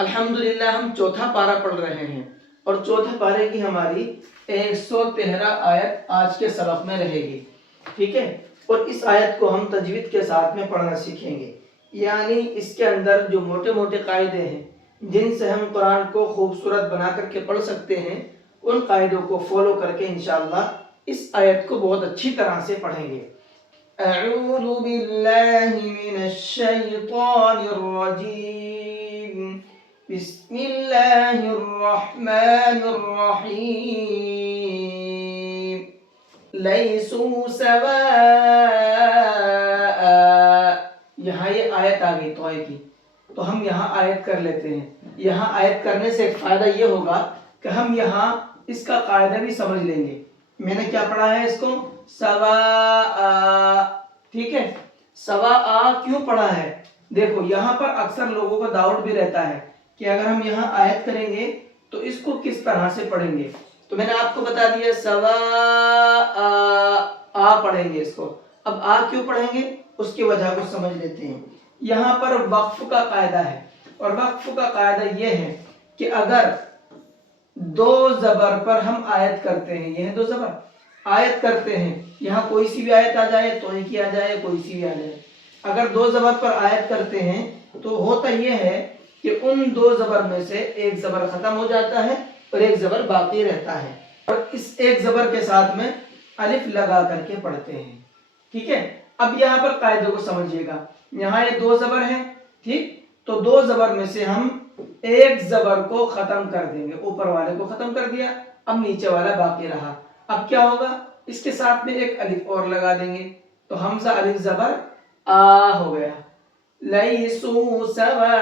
अल्हम्दुलिल्लाह हम चौथा पारा पढ़ रहे हैं और चौथे पारे की हमारी 113 आयत आज के सबक में रहेगी, ठीक है। और इस आयत को हम तजवीद के साथ में पढ़ना सीखेंगे, यानी इसके अंदर जो मोटे मोटे कायदे हैं जिनसे हम कुरान को खूबसूरत बना करके पढ़ सकते हैं, उन कायदों को फॉलो करके इंशाअल्लाह इस आयत को बहुत अच्छी तरह से पढ़ेंगे। अऊज़ु बिल्लाहि मिनश शैतानिर रजीम, बिस्मिल्लाहिर रहमानिर रहीम, लैसू सवाआ। यहाँ ये आयत आ गई तौए की, तो हम यहाँ आयत कर लेते हैं। यहाँ आयत करने से एक फायदा ये होगा कि हम यहाँ इसका कायदा भी समझ लेंगे। मैंने क्या पढ़ा है इसको, सवा आ, ठीक है। सवा आ क्यों पढ़ा है, देखो यहाँ पर अक्सर लोगों का डाउट भी रहता है कि अगर हम यहाँ आयत करेंगे तो इसको किस तरह से पढ़ेंगे। तो मैंने आपको बता दिया सवा आ पढ़ेंगे इसको। अब आ क्यों पढ़ेंगे उसकी वजह को समझ लेते हैं। यहाँ पर वक्फ का कायदा है, और वक्फ का कायदा यह है कि अगर दो जबर पर हम आयत करते हैं, ये है दो जबर, आयत करते हैं, यहाँ कोई सी भी आयत आ जाए, तोई की आ जाए, कोई सी भी आ जाए, अगर दो जबर पर आयत करते हैं तो होता यह है कि उन दो जबर में से एक जबर खत्म हो जाता है और एक जबर बाकी रहता है, और इस एक जबर के साथ में अलिफ लगा करके पढ़ते हैं, ठीक है। अब यहाँ पर कायदे को समझिएगा, यहाँ ये दो जबर है, ठीक, तो दो जबर में से हम एक जबर को खत्म कर देंगे, ऊपर वाले को खत्म कर दिया, अब नीचे वाला बाकी रहा। अब क्या होगा, इसके साथ में एक अलिफ और लगा देंगे, तो हमजा अलिफ जबर आ हो गया। लैसू सवाआ,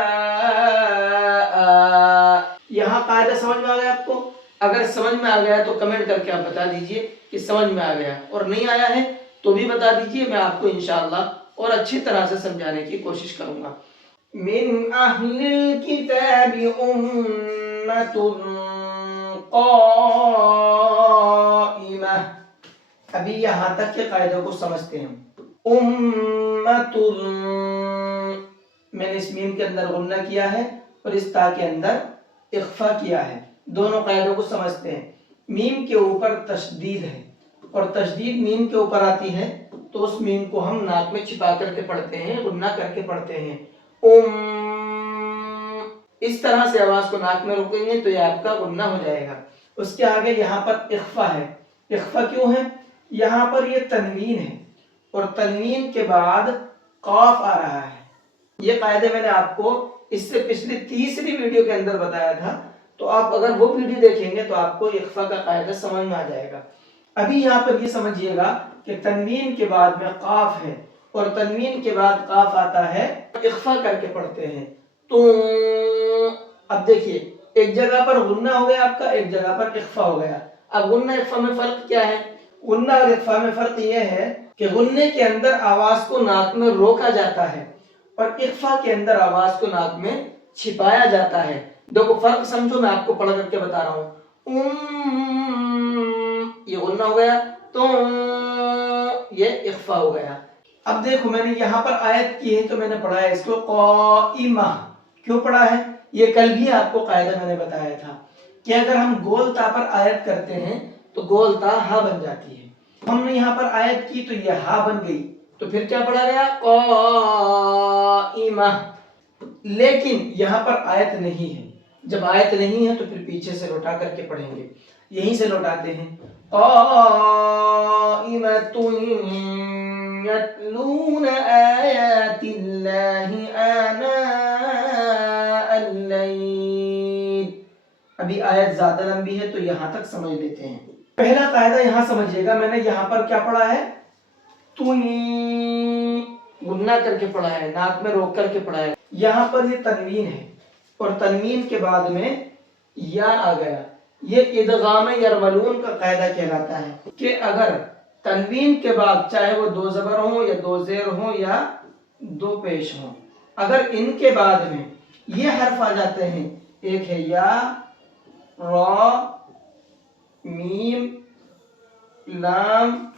यहाँ कायदा समझ में आ गया आपको? अगर समझ में आ गया तो कमेंट करके आप बता दीजिए कि समझ में आ गया, और नहीं आया है तो भी बता दीजिए, मैं आपको इंशाअल्लाह और अच्छी तरह से समझाने की कोशिश करूंगा। मिन अहलिल किताबि उम्मतुन क़ाइमह, अभी यहाँ तक के कायदों को समझते हैं। उम्मतुन, मैंने इस मीम के अंदर गुन्ना किया है और इस ता के अंदर इख्फा किया है, दोनों कायदों को समझते हैं। मीम के ऊपर तशदीद है, और तशदीद मीम के ऊपर आती है तो उस मीम को हम नाक में छिपा करके पढ़ते हैं, गुन्ना करके पढ़ते हैं। इस तरह से आवाज को नाक में रोकेंगे तो ये आपका गुन्ना हो जाएगा। उसके आगे यहाँ पर इख्फा है। इख्फा क्यों है, यहाँ पर ये तनवीन है और तनवीन के बाद काफ आ रहा है। ये कायदे मैंने आपको इससे पिछली तीसरी वीडियो के अंदर बताया था, तो आप अगर वो वीडियो देखेंगे तो आपको इख्फा का कायदा समझ में आ जाएगा। अभी यहाँ पर ये समझिएगा कि तनवीन के बाद में काफ है और तनवीन के बाद काफ आता है, इख्फा करके पढ़ते हैं। तो अब देखिए, एक जगह पर गुन्ना हो गया आपका, एक जगह पर इख्फा हो गया। अब गुन्ना इख्फा में फर्क क्या है, गुन्ना और इख्फा में फर्क यह है कि गुन्ने के अंदर आवाज को नाक में रोका जाता है और इख्फा के अंदर आवाज को नाक में छिपाया जाता है। देखो फर्क समझो, मैं आपको पढ़ करके बता रहा हूँ। ये गुन्ना हो गया, तो ये इख्फा हो गया। अब देखो मैंने यहाँ पर आयत की है तो मैंने पढ़ा है इसको क़ाइमा। क्यों पढ़ा है, ये कल भी आपको कायदा मैंने बताया था कि अगर हम गोल ता पर आयत करते हैं तो गोल ता हा बन जाती है। हमने यहाँ पर आयत की तो ये हा बन गई, तो फिर क्या पढ़ा गया, क़ाइमा। लेकिन यहाँ पर आयत नहीं है, जब आयत नहीं है तो फिर पीछे से लौटा करके पढ़ेंगे, यहीं से लौटाते हैं। क़ाइमतुन यत्लून आयातिल्लाहि आनाअल लैल। अभी आयत ज्यादा लंबी है तो यहाँ तक समझ लेते हैं। पहला कायदा यहाँ समझिएगा, मैंने यहाँ पर क्या पढ़ा है, गुन्ना करके पढ़ा है, नाक में रोक करके पढ़ा है। यहाँ पर ये तनवीन है और तनवीन के बाद में या आ गया, ये इदगाम यरमलून का कायदा कहलाता है कि अगर तनवीन के बाद चाहे वो दो जबर हो या दो जेर हो या दो पेश हो, अगर इनके बाद में ये हर्फ आ जाते हैं, एक है या, रा, मीम, लाम,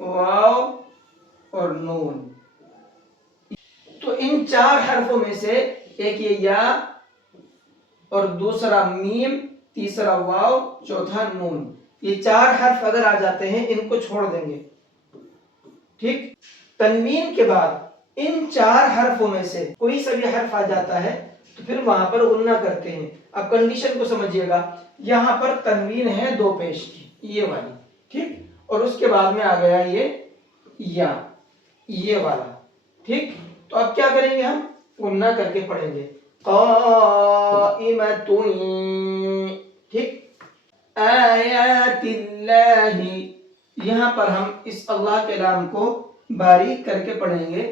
वाव और नून, तो इन चार हरफों में से ایک یہ یا اور دوسرا میم، تیسرا واو، چوتھا نون، یہ 4 حرف اگر آ جاتے ہیں ان کو چھوڑ دیں گے، ٹھیک۔ تنوین کے بعد ان 4 حرفوں میں سے کوئی سا بھی حرف آ جاتا ہے تو پھر وہاں پر غنہ کرتے ہیں۔ اب کنڈیشن کو سمجھیے گا، یہاں پر تنوین ہے 2 پیش کی، یہ والی، ٹھیک، اور اس کے بعد میں آ گیا یہ والا، ٹھیک۔ تو اب کیا کریں گے، ہم غنہ کر کے پڑھیں گے، قائمۃ، ٹھیک۔ آیات اللہ، یہاں پر ہم اس اللہ کے نام کو باریک کر کے پڑھیں گے،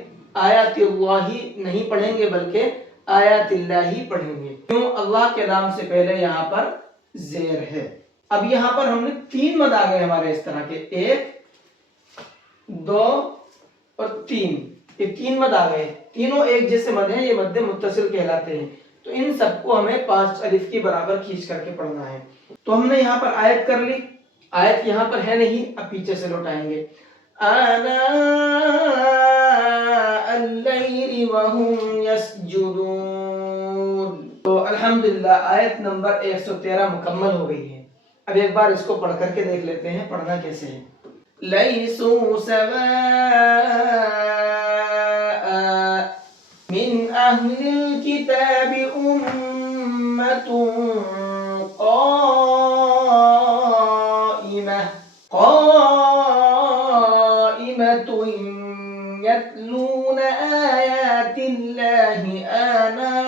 آیات اللہ نہیں پڑھیں گے بلکہ آیات اللہ پڑھیں گے، کیوں؟ اللہ کے نام سے پہلے یہاں پر زیر ہے۔ اب یہاں پر ہم نے 3 مد آ گئے ہمارے اس طرح کے، 1 2 اور 3، یہ 3 مد آ گئے، تینوں ایک جیسے مد ہیں، یہ مد متصل کہلاتے ہیں۔ تو ان سب کو ہمیں 5 الف کی برابر کھینچ کر کے پڑھنا ہے۔ تو ہم نے یہاں پر آیت کر لی، آیت یہاں پر ہے نہیں، اب پیچھے سے لوٹائیں گے، آناء اللیل وہم یسجدون۔ تو الحمدللہ آیت نمبر 113 مکمل ہو گئی ہے۔ اب ایک بار اس کو پڑھ کر کے دیکھ لیتے ہیں پڑھنا کیسے ہے۔ لیسوا سواء من اہل الکتاب امۃ قائمۃ یتلون آیات اللہ آناء